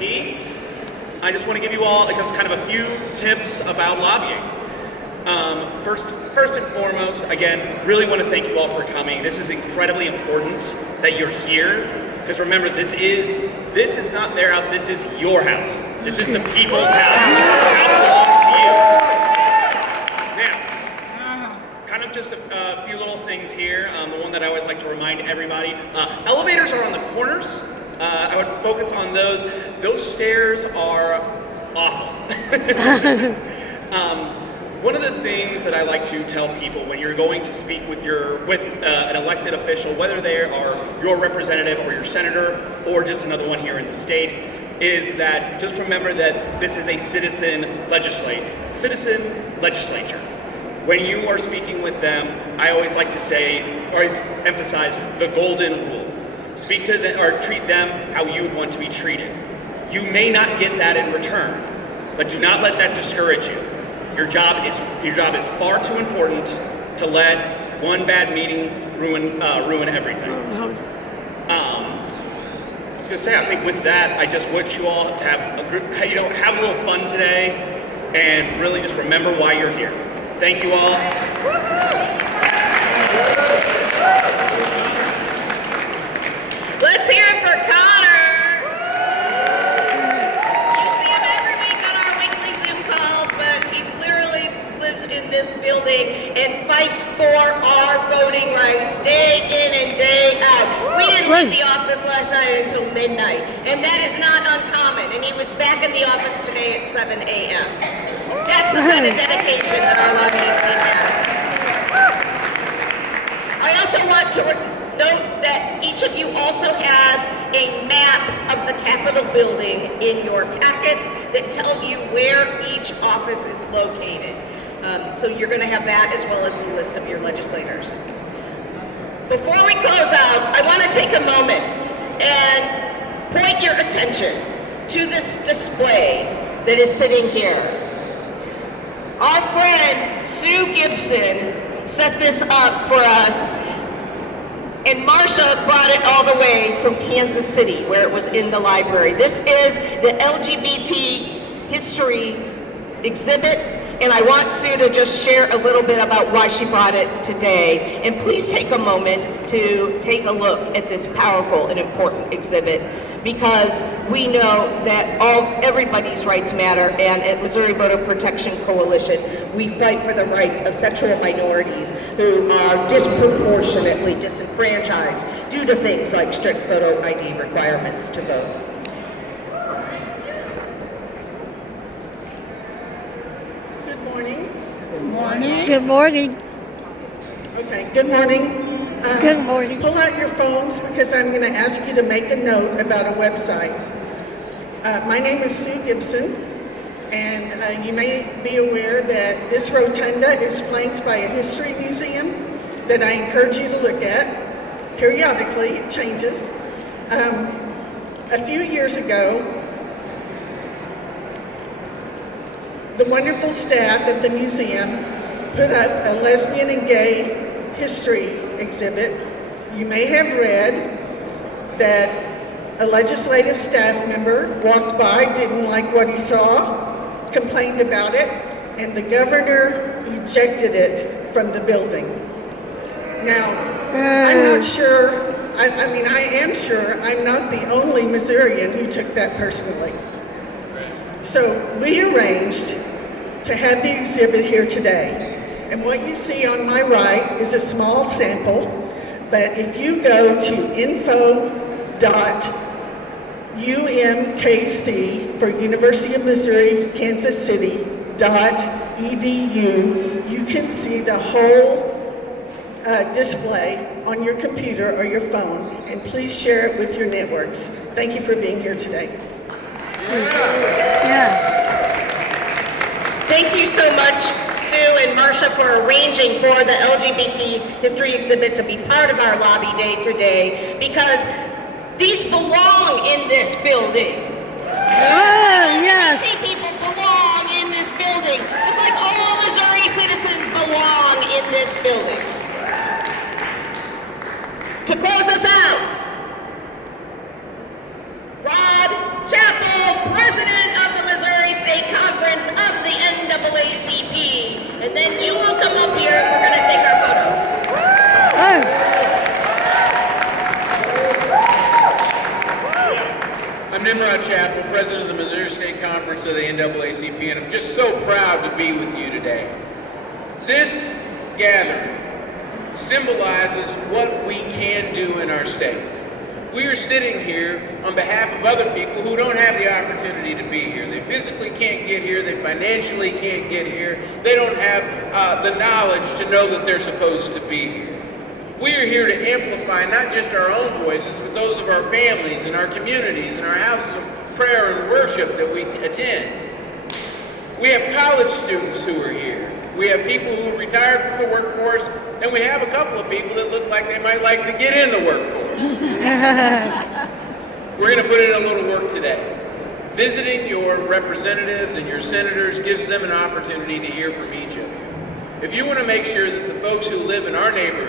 NAACP. I just want to give you all just kind of a few tips about lobbying. First and foremost, again, really want to thank you all for coming. This is incredibly important that you're here, because remember, this is not their house, this is your house. This is the people's house. This house belongs to you. Now, kind of just a few little things here. The one that I always like to remind everybody, elevators are on the corners. I would focus on those. Those stairs are awful. One of the things that I like to tell people when you're going to speak with an elected official, whether they are your representative or your senator or just another one here in the state, is that just remember that this is a citizen legislature. When you are speaking with them, I always like to say, or always emphasize the golden rule. Speak to them or treat them how you would want to be treated. You may not get that in return, but do not let that discourage you. Your job is far too important to let one bad meeting ruin everything. I was going to say, I think with that, I just want you all to have have a little fun today, and really just remember why you're here. Thank you all. Let's hear it for Connor. You see him every week on our weekly Zoom calls, but he literally lives in this building and fights for our voting rights day in and day out. We didn't leave the office last night until midnight, and that is not uncommon. And he was back in the office today at 7 a.m. That's the kind of dedication that our lobbying team has. I also want to note that each of you also has a map of the Capitol building in your packets that tell you where each office is located. So you're going to have that as well as the list of your legislators. Before we close out, I want to take a moment and point your attention to this display that is sitting here. Our friend Sue Gibson set this up for us, and Marsha brought it all the way from Kansas City, where it was in the library. This is the LGBT history exhibit, and I want Sue to just share a little bit about why she brought it today. And please take a moment to take a look at this powerful and important exhibit, because we know that everybody's rights matter, and at Missouri Voter Protection Coalition, we fight for the rights of sexual minorities who are disproportionately disenfranchised due to things like strict photo ID requirements to vote. Good morning. Good morning. Good morning. Okay, good morning. Good morning. Pull out your phones, because I'm going to ask you to make a note about a website. My name is Sue Gibson, and you may be aware that this rotunda is flanked by a history museum that I encourage you to look at. Periodically, it changes. A few years ago, the wonderful staff at the museum put up a lesbian and gay history exhibit. You may have read that a legislative staff member walked by, didn't like what he saw, complained about it, and the governor ejected it from the building. Now, I'm not sure, I am sure I'm not the only Missourian who took that personally. So we arranged to have the exhibit here today. And what you see on my right is a small sample, but if you go to info.umkc for University of Missouri, Kansas City .edu, you can see the whole display on your computer or your phone, and please share it with your networks. Thank you for being here today. Yeah. Thank you so much, Sue and Marsha, for arranging for the LGBT history exhibit to be part of our lobby day today, because these belong in this building. Yes. LGBT people belong in this building. It's like all Missouri citizens belong in this building. To close us out, Rod Chappell. I'm Nimrod Chappell, president of the Missouri State Conference of the NAACP, and I'm just so proud to be with you today. This gathering symbolizes what we can do in our state. We are sitting here on behalf of other people who don't have the opportunity to be here. They physically can't get here, they financially can't get here, they don't have the knowledge to know that they're supposed to be here. We are here to amplify not just our own voices, but those of our families and our communities and our houses of prayer and worship that we attend. We have college students who are here. We have people who are retired from the workforce, and we have a couple of people that look like they might like to get in the workforce. We're going to put in a little work today. Visiting your representatives and your senators gives them an opportunity to hear from each of you. If you want to make sure that the folks who live in our neighborhood